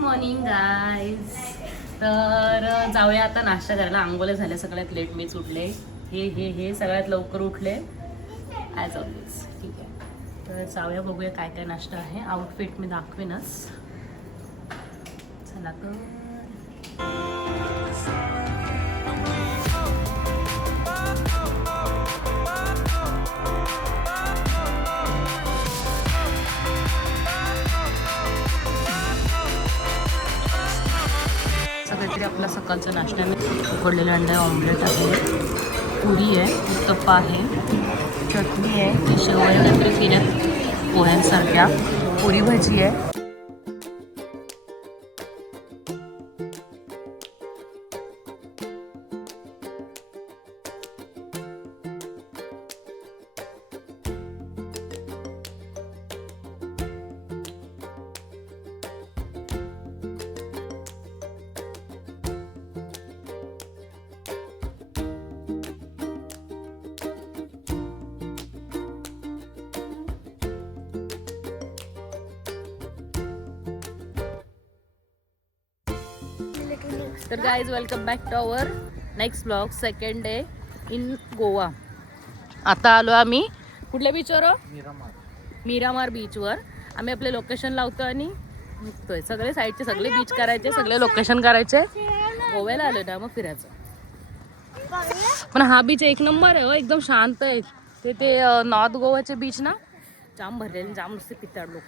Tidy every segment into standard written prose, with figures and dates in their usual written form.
Morning guys. तर जाऊया आता नाश्ता करायला. आंघोळ्या झाल्या, सगळ्यात लेट मीच उठले. हे सगळ्यात लवकर उठले ॲज ऑलवेज. ठीक आहे, तर जाऊया, बघूया काय काय नाश्ता आहे. आउटफिट मी दाखवेनच. चला तर. काहीतरी आपला सकाळचा नाश्त्याने उकडलेलं अंडा ऑमलेट आहे, पुरी आहे, उत्तप्पा आहे, चटणी आहे, शेवया काहीतरी केल्यात पोह्यांसारख्या, पुरी भाजी आहे. तर guys, welcome back to our next blog. Second day in Goa. आता आलो आम्ही कुठल्या बीचवर? मीरामार बीचवर. आम्ही आपले लोकेशन लावतो आणि निघतोय. सगळे साईडचे सगळे बीच करायचे, सगळे लोकेशन करायचे. गोव्याला आलो ना, मग फिरायचं. पण हा बीच एक नंबर आहे, एकदम शांत आहे. ते नॉर्थ गोवाचे बीच ना, जाम भरलेले, जाम नुसते पिताड लोक.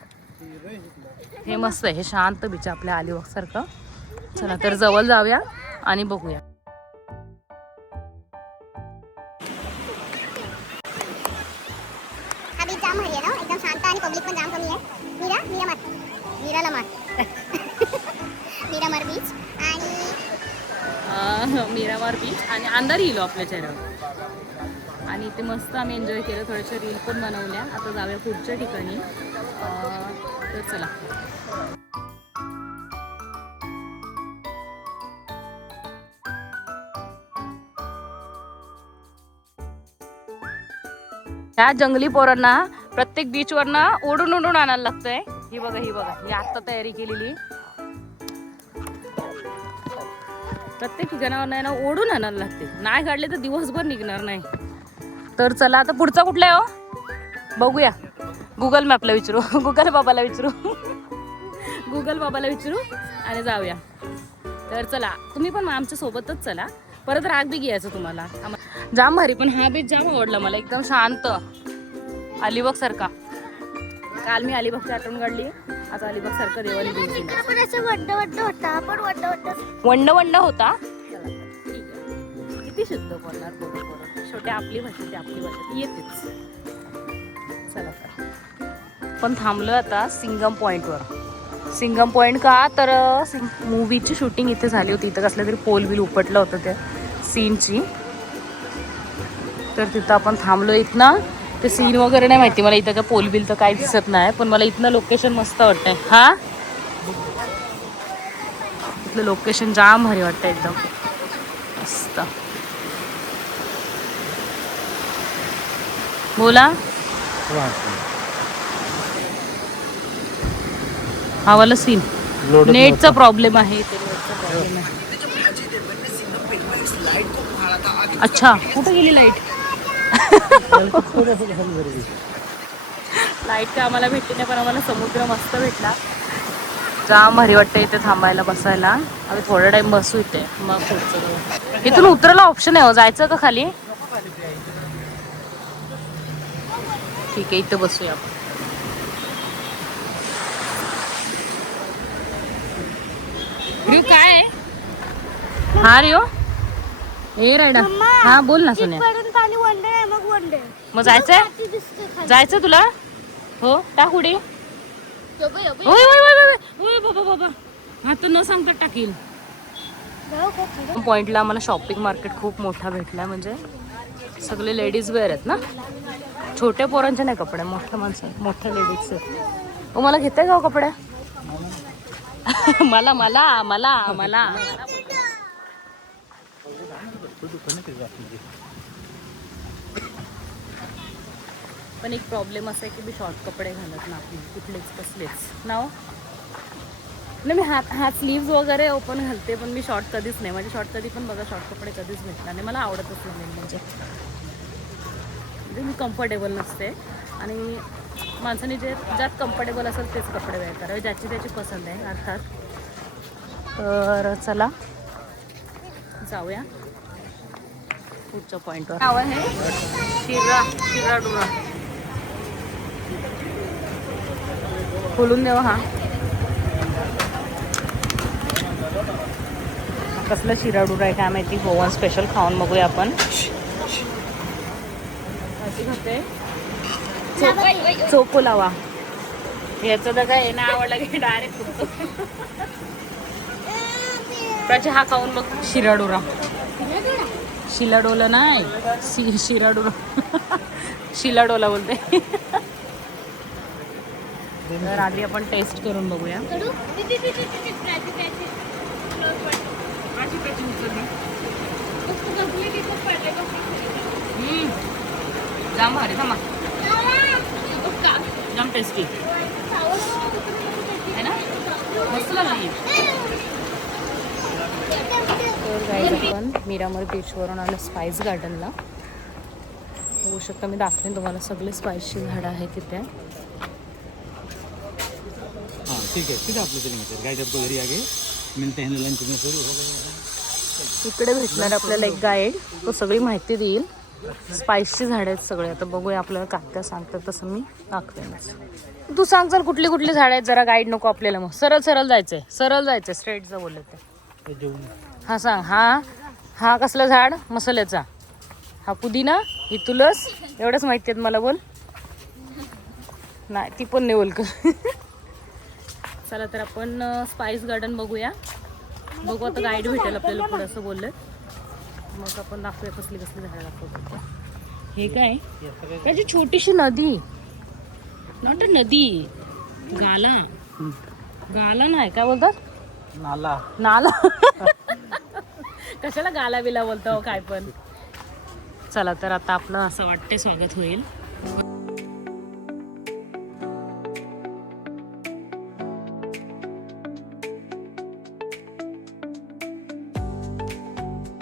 हे मस्त आहे, हे शांत बीच आपल्या अलिबाग सारखं. चला तर जवळ जाऊया आणि बघूया. हा बीच जाम भारी आहे ना, एकदम शांत आणि पब्लिक पण जाम कमी आहे. मीरामार बीच मीरामार बीच आणि अंधारी इलो आपल्या चेहऱ्यावर. आणि इथे मस्त आम्ही एन्जॉय केलं, थोड्याशा रील पण बनवल्या. आता जाऊया पुढच्या ठिकाणी. तर चला. ह्या जंगली पोरांना प्रत्येक बीचवर ना ओढून आणायला लागतंय. ही बघा, ही आता तयारी केलेली. प्रत्येक ठिकाणावर नाही ना ओढून आणायला लागते. नाही काढले तर दिवसभर निघणार नाही. तर चला आता पुढचा कुठला आहे हो बघूया. गुगल मॅपला विचारू, गुगल बाबाला विचारू आणि जाऊया. तर चला, तुम्ही पण आमच्या सोबतच चला. परत राग बी घ्यायचं तुम्हाला. जाम भारी, पण हा बीच जाम आवडला मला. एकदम शांत, अलिबाग सारखा. काल मी अलिबागची आठवण काढली, आता अलिबाग सारखं देवानी बीच वंड होता. किती शुद्ध बोलणार बरोबर. शेवटी आपली भाषा ती येतेच. चला तर. पण थांबलो आता सिंगम पॉईंटवर. सिंगम पॉईंट का तर मूवीची शूटिंग इथे झाली होती. इथं कसलं तरी पोल बिल उपटलं होतं त्या सीनची. तर तिथं आपण थांबलो. इथनं ते सीन वगैरे नाही माहिती मला, इथं काय पोल बिल तर काही दिसत नाही. पण मला इथनं लोकेशन मस्त वाटतंय. हा, इथलं लोकेशन जाम भारी वाटतं, एकदम मस्त. बोला. हा वाला सीन नेटचा प्रॉब्लेम आहे. अच्छा, कुठं गेली लाईट? लाईट काय आम्हाला भेटली नाही, पण आम्हाला समुद्र मस्त भेटला. जाम भारी वाटतं इथे थांबायला बसायला. आम्ही थोडा टाइम बसू इथे, मग पुढचं. इथून उतरायला ऑप्शन आहे हो, जायचं का खाली? ठीक आहे, इथं बसूया आपण. काय आहे? हा रे हो, हे रायडा. हा बोल ना सोन्या. मग जायचं तुला? हो, टाक उडी. बाबा हा तर न सांगता टाकील. पॉइंटला आम्हाला शॉपिंग मार्केट खूप मोठा भेटला. म्हणजे सगळे लेडीज वेअर आहेत ना, छोट्या पोरांचे नाही कपडे, मोठ्या माणसं, मोठ्या लेडीजचे. मला घेते का कपडे? मला मला मला मला पण एक प्रॉब्लेम असा आहे की मी शॉर्ट कपडे घालत ना, कुठलेच कसलेच नाव. नाही मी हात स्लीव्ज वगैरे ओपन घालते, पण मी शॉर्ट कधीच नाही. माझे शॉर्ट कधी पण बघा, शॉर्ट कपडे कधीच भेटणार नाही, मला आवडतच नाही म्हणजे मी कम्फर्टेबल नसते. आणि माणसाने ज्यात कम्फर्टेबल असेल तेच कपडे वेअर करावे, ज्याची त्याची पसंत आहे अर्थात. तर चला जाऊया पुढच्या पॉईंटवर. नाव आहे शिराडुरा. खोलून देवा. हा कसलं शिराडुरा आहे काय माहिती. गोवन स्पेशल खाऊन बघूया आपण. अशी खाते चोको लावा. याचं तर काय ना आवडलं की डायरेक्ट फुटतो. त्याचे हा खाऊन बघ. शिराडुरा. शिलाडोला नाही, शिराडुरा. शिलाडोला बोलते. तर आधी आपण टेस्ट करून बघूया. जाम भारी. थांबा. जाम टेस्टी आहे ना, मस्त लागली. तर गाईज आपण मीरामर बीचवरून आलो स्पाइस गार्डनला. होऊ शकतं मी दाखवेन तुम्हाला. सगळे स्पाइसची झाडं आहेत तिथे. हाँ ठीक है आपको चलेंगे सर, गाइड आपको घरी आगे मिलते हैं लंच में शुरू हो गए. इकडे भेटणार आपल्याला एक गाईड, तो सगळी माहिती देईल. स्पाइसची झाडं आहेत सगळे. आता बघूया आपल्याला कात्या सांगतात तसं मी दाखवेनच. तू सांग चल कुठली कुठली झाडं आहेत, जरा गाईड नको आपल्याला. मग सरळ जायचंय स्ट्रेट जा बोलले ते. हा सांग. हा कसलं झाड? मसाल्याचा. हा पुदिना. ही तुलस. एवढंच माहिती आहेत मला. बोल. नाही ती पण नाही बोल कर. चला तर आपण स्पाइस गार्डन बघूया. बघू आता गाईड भेटेल आपल्याला पुढे असं बोललं. मग आपण दाखवूया कसली कसली झाडं दाखवतो. हे काय त्याची छोटीशी नदी. नॉट अ नदी. गाला नाही काय बोलतात, नाला. कशाला गाला बिला बोलतो काय पण. चला तर आता आपलं असं वाटते स्वागत होईल.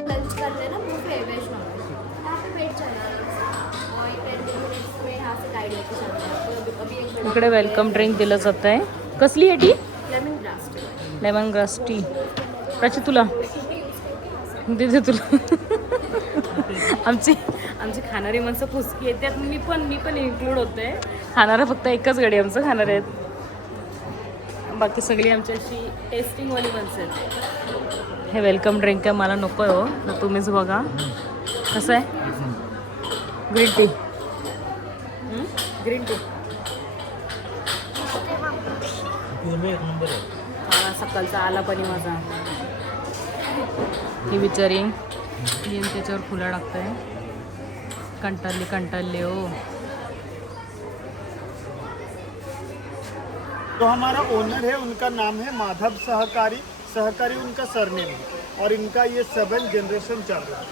लंच करते ना बुफे वेज नॉनवेज, यहाँ पे वेट चला और 10 मिनट्स में यहाँ से गाइड लेके चलते हैं आपको. अभी एक इकडे वेलकम ड्रिंक दिलं जात आहे. कसली आहे T? Lemon grass tea. Lemon grass tea. Prachi तुला दे तुला. आमची खाणारी माणसं फुसकी आहे, त्यात मी पण इन्क्लूड होते. खाणारा फक्त एकच गडी आमचं खाणार आहेत, बाकी सगळी आमची अशी टेस्टिंगवाली माणसं आहेत. हे वेलकम ड्रिंक आहे, मला नको आहे हो, तर तुम्हीच बघा कसं आहे. Green tea. ग्रीन टी सकाळचा आला पण माझा. ही बिचारी येऊन त्याच्यावर फुलं टाकतंय. कंटाळले हो. तो हमारा ओनर है, उनका नाम है माधव सहकारी उनका सरनेम है और इनका ये 7 जनरेशन चल रहा है.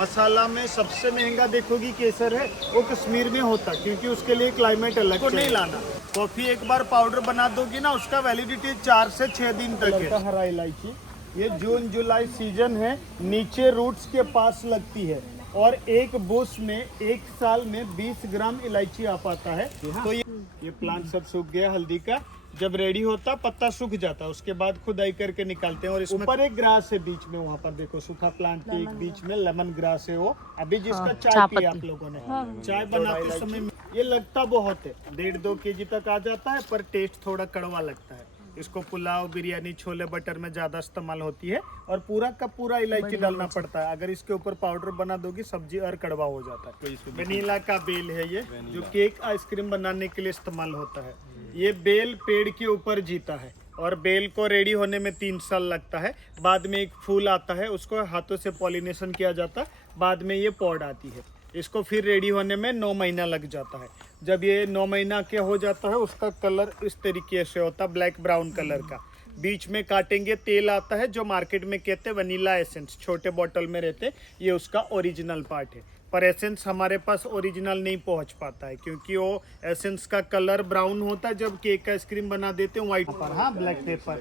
मसाला में सबसे महंगा देखोगी केसर है, वो कश्मीर में होता है क्योंकि उसके लिए क्लाइमेट अलग को नहीं लाना. कॉफी एक बार पाउडर बना दोगी ना, उसका वैलिडिटी 4 से 6 दिन तक है. हरा इलायची ये जून जुलाई सीजन है, नीचे रूट्स के पास लगती है और एक बुश में एक साल में 20 ग्राम इलायची आ पाता है. तो ये प्लांट सब सूख गया हल्दी का. जब रेडी होता पत्ता सूख जाता, उसके बाद खुदाई करके निकालते हैं. और इसमें ऊपर एक ग्रास है बीच में, वहाँ पर देखो सूखा प्लांट के एक बीच में लेमन ग्रास है. वो अभी जिसका चाय पिया आप लोगों ने, चाय बनाते समय ये लगता बहुत है, 1.5-2 kg तक आ जाता है, पर टेस्ट थोड़ा कड़वा लगता है. इसको पुलाव बिरयानी छोले बटर में ज्यादा इस्तेमाल होती है और पूरा का पूरा इलायची डालना पड़ता है. अगर इसके ऊपर पाउडर बना दोगी सब्जी और कड़वा हो जाता है. वनीला का बेल है ये, जो केक आइसक्रीम बनाने के लिए इस्तेमाल होता है. ये बेल पेड़ के ऊपर जीता है और बेल को रेडी होने में 3 साल लगता है. बाद में एक फूल आता है, उसको हाथों से पॉलिनेशन किया जाता है, बाद में ये पॉड आती है. इसको फिर रेडी होने में 9 महीना लग जाता है. जब ये 9 महीना के हो जाता है, उसका कलर इस तरीके से होता है, ब्लैक ब्राउन कलर का. बीच में काटेंगे तेल आता है, जो मार्केट में कहते हैं वनीला एसेंस, छोटे बॉटल में रहते, ये उसका ओरिजिनल पार्ट है. पर एसेंस हमारे पास ओरिजिनल नहीं पहुंच पाता है, क्योंकि वो एसेंस का कलर ब्राउन होता है जब केक आइसक्रीम बना देते हैं व्हाइट पर। हाँ, ब्लैक पेपर।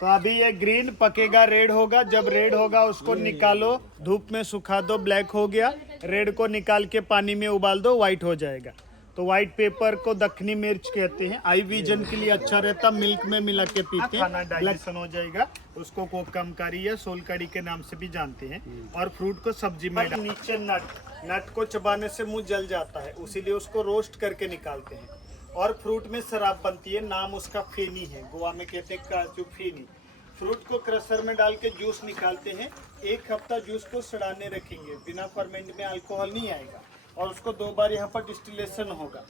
तो अभी ये ग्रीन पकेगा, रेड होगा। जब रेड होगा उसको निकालो, धूप में सुखा दो, ब्लैक हो गया। रेड को निकाल के पानी में उबाल दो, व्हाइट हो जाएगा। तो व्हाइट पेपर को दखनी मिर्च कहते हैं। आई विजन के लिए अच्छा रहता, मिल्क में मिला के पीते हैं, खाना डाइजेशन हो जाएगा। उसको कोकमकारी या सोलकड़ी के नाम से भी जानते हैं। और फ्रूट को सब्जी में नीचे नट को चबाने से मुंह जल जाता है, उसीलिए उसको रोस्ट करके निकालते हैं। और फ्रूट में शराब बनती है, नाम उसका फेनी है, गोवा में कहते हैं काजू फेनी। फ्रूट को क्रशर में डाल के जूस निकालते हैं। 1 हफ्ता जूस को सड़ाने रखेंगे, बिना फर्मेंट में अल्कोहल नहीं आएगा। और उसको 2 बार यहाँ पर डिस्टिलेशन होगा।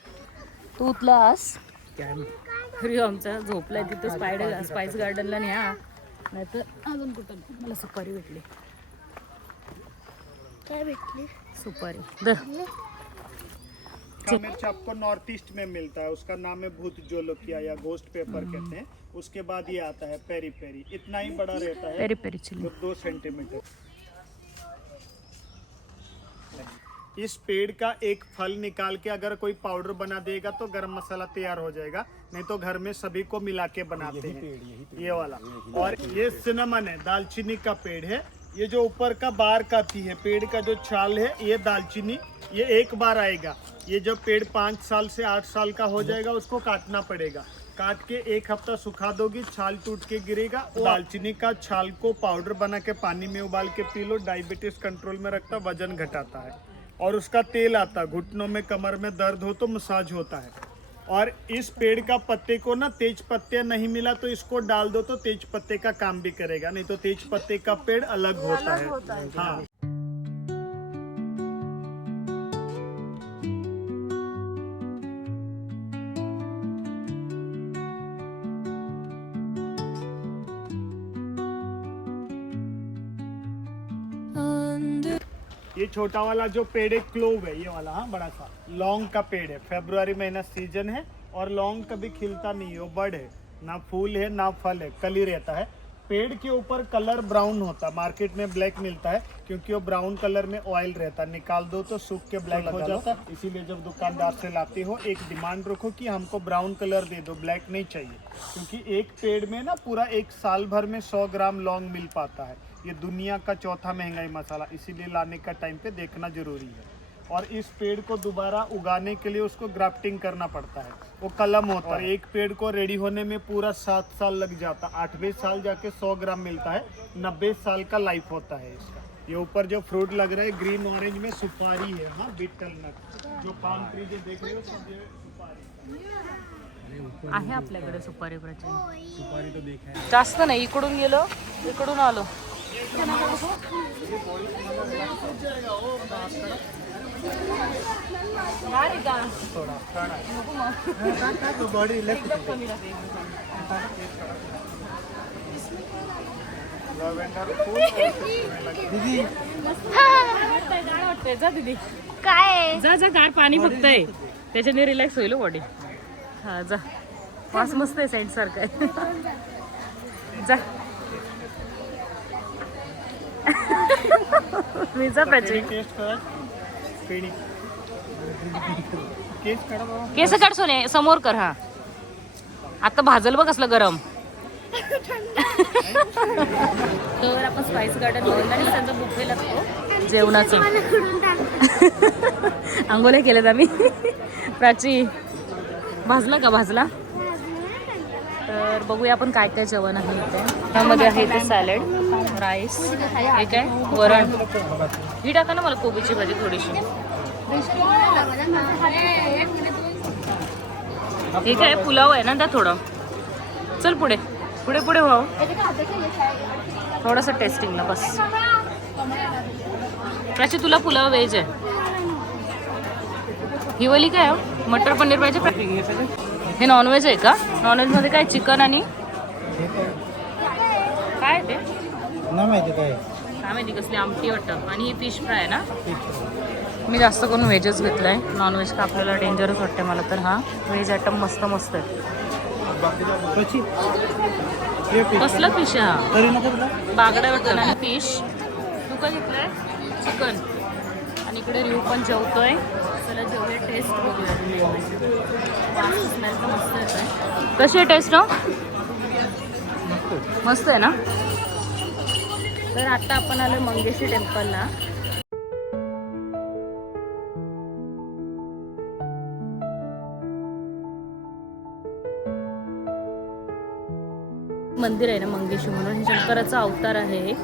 तू उतलास अरे आमचा झोपलाय तिथं स्पाइस गार्डनला न्या, नाहीतर अजून कुठं मला सुपारी भेटली. काय भेटली? सुपारी द मिर्च आपको नॉर्थ ईस्ट में मिलता है, उसका नाम है भूत जोलोकिया या घोस्ट पेपर कहते हैं। उसके बाद ये आता है पेरी पेरी, इतना ही बड़ा रहता है, पेरी पेरी चिली. 2 सेंटीमीटर। इस पेड़ का एक फल निकाल के अगर कोई पाउडर बना देगा तो गरम मसाला तैयार हो जाएगा, नहीं तो घर में सभी को मिला के बनाते हैं ये वाला। और ये सिनेमन है, दालचीनी का पेड़ है। ये जो ऊपर का बार्क आती है, पेड़ का जो छाल है, ये दालचीनी, ये एक बार आएगा। ये जब पेड़ 5 साल से 8 साल का हो जाएगा उसको काटना पड़ेगा। काट के 1 हफ्ता सुखा दोगी, छाल टूट के गिरेगा। दालचीनी का छाल को पाउडर बना के पानी में उबाल के पी लो, डायबिटीज कंट्रोल में रखता, वजन घटाता है। और उसका तेल आता, घुटनों में कमर में दर्द हो तो मसाज होता है। और इस पेड़ का पत्ते को ना तेज पत्ते नहीं मिला तो इसको डाल दो तो तेज पत्ते का काम भी करेगा, नहीं तो तेज पत्ते का पेड़ अलग होता है। हाँ। ये छोटा वाला जो पेड़ है क्लोव है, ये वाला, हाँ बड़ा सा लौंग का पेड़ है। फरवरी महीना सीजन है और लौंग कभी खिलता नहीं है, वो बर्ड है, ना फूल है ना फल है, कली रहता है। पेड़ के ऊपर कलर ब्राउन होता, मार्केट में ब्लैक मिलता है क्योंकि वो ब्राउन कलर में ऑयल रहता, निकाल दो तो सूख के ब्लैक हो जाता है। इसीलिए जब दुकानदार से लाते हो एक डिमांड रखो कि हमको ब्राउन कलर दे दो, ब्लैक नहीं चाहिए। क्योंकि एक पेड़ में ना पूरा 1 साल भर में 100 ग्राम लौंग मिल पाता है। ये दुनिया का चौथा महंगाई मसाला, इसीलिए लाने का टाइम पे देखना जरूरी है। और इस पेड़ को दोबारा उगाने के लिए उसको ग्राफ्टिंग करना पड़ता है, वो कलम होता है। एक पेड़ को रेडी होने में पूरा 7 साल लग जाता, 8वें साल जाके 100 ग्राम मिलता है। 90 साल का लाइफ होता है इसका। ये ऊपर जो फ्रूट लग रहा है ग्रीन ऑरेंज में सुपारी है, हाँ बीटल नट। जो पाम ट्री जो देख रहे हो सब ये सुपारी आहे आपल्याकडे सुपारी प्रचंड. सुपारी तो देखा है. जास्त नाही, इकडून गेलो इकडून आलो. बॉडी लेफ्ट दीदी जा दीदी, काय? जा जा, गार पाणी फुकतंय त्याच्याने रिलॅक्स होईल बॉडी. हा जा, वास मस्त आहे, सेंट सारखं आहे. जा मी जा प्राची. टेस्ट करा पेडी टेस्ट करा बाबा. केस काढ सोने, समोर कर. हा आता भाजल बघ कसलं गरम. तर आपण स्पाइस गार्डन बघितलं आणि त्यांचं बुफे लागतो जेवणाचं. आंघोळ्या केल्यात आम्ही. प्राची भाजला का? भाजला. तर बघूया आपण काय काय जेवण आहे इथे. त्यामध्ये आहे ते सॅलड, राईस, हे काय वरण. ही टाका ना मला कोबीची भाजी थोडीशी. हे काय पुलाव आहे ना, त्या थोडं. चल पुढे पुढे पुढे भाऊ, थोडंसं टेस्टिंगला बस. प्राची तुला पुलाव व्हेज आहे. ही वाली काय मटर पनीर पाहिजे. हे नॉनव्हेज आहे का? नॉनव्हेजमध्ये काय चिकन आणि काय ते नाही माहिती काय. काय माहिती कसली आमटी वाटतं. आणि ही फिश फ्राय आहे ना. मी जास्त करून व्हेजच घेतलं आहे. नॉनव्हेज का आपल्याला डेंजरस वाटते मला. तर हा व्हेज आयटम मस्त मस्त आहे. कसलं फिश आहे हा? तरी नको तुला. बागडा वाटतं. आणि फिश तू काय घेतलं आहे? चिकन. आणि आणि इकडे रिव पण जेवतोय. चला जेवूया, टेस्ट बघूया. स्मेल तर मस्त येतोय. कशी आहे टेस्ट? मस्त आहे ना. तर आता आपण आलो मंगेशी टेम्पलला. मंदिर आहे ना मंगेशी म्हणून, हे शंकराचा अवतार आहे एक.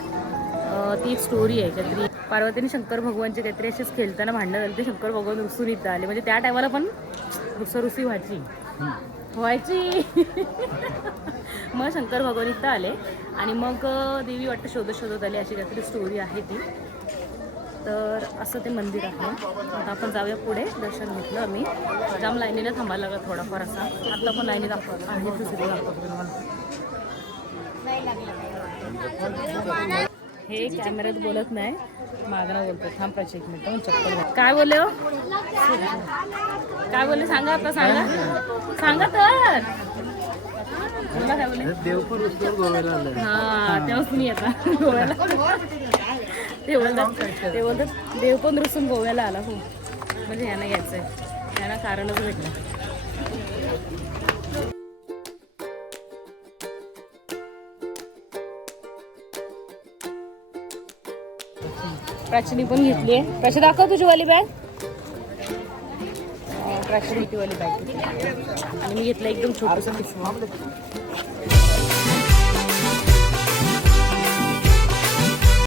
ती एक स्टोरी आहे काहीतरी. पार्वतीने शंकर भगवानचे काहीतरी असेच खेळताना भांडण झाले, ते शंकर भगवान रुसून इथं आले. म्हणजे त्या टायमाला पण रुसरुसी व्हायची. मग शंकर भगवान इथं आले आणि मग देवी वाटतं शोधत शोधत आली, अशी काहीतरी स्टोरी आहे ती. तर असं ते मंदिर आहे. आता आपण जाऊया पुढे. दर्शन घेतलं आम्ही. जाम लाईनीला थांबायला लागला थोडाफार असा. आता पण लाईनी दाखवतो आहे दुसरी दाखवतो. हे कॅमेऱ्यात बोलत नाही, मागणं बोलतो. थांब पाहिजे एक मिनिट. चप्पल काय बोलले हो? काय बोलले सांगा आता. सांगा तर. बोला काय बोलले? हा तेव्हाच तुम्ही येता गोव्याला. ते बोलतात देव पण रुसून गोव्याला आला. हो म्हणजे यांना घ्यायचंय, यांना कारणच भेटलं. प्राचीनी पण घेतली आहे. प्राची दाखव तुझी वाली बॅग. प्राचीनी ती वाली बॅग घेतली आणि मी घेतलं एकदम छोटंसं पिसवा.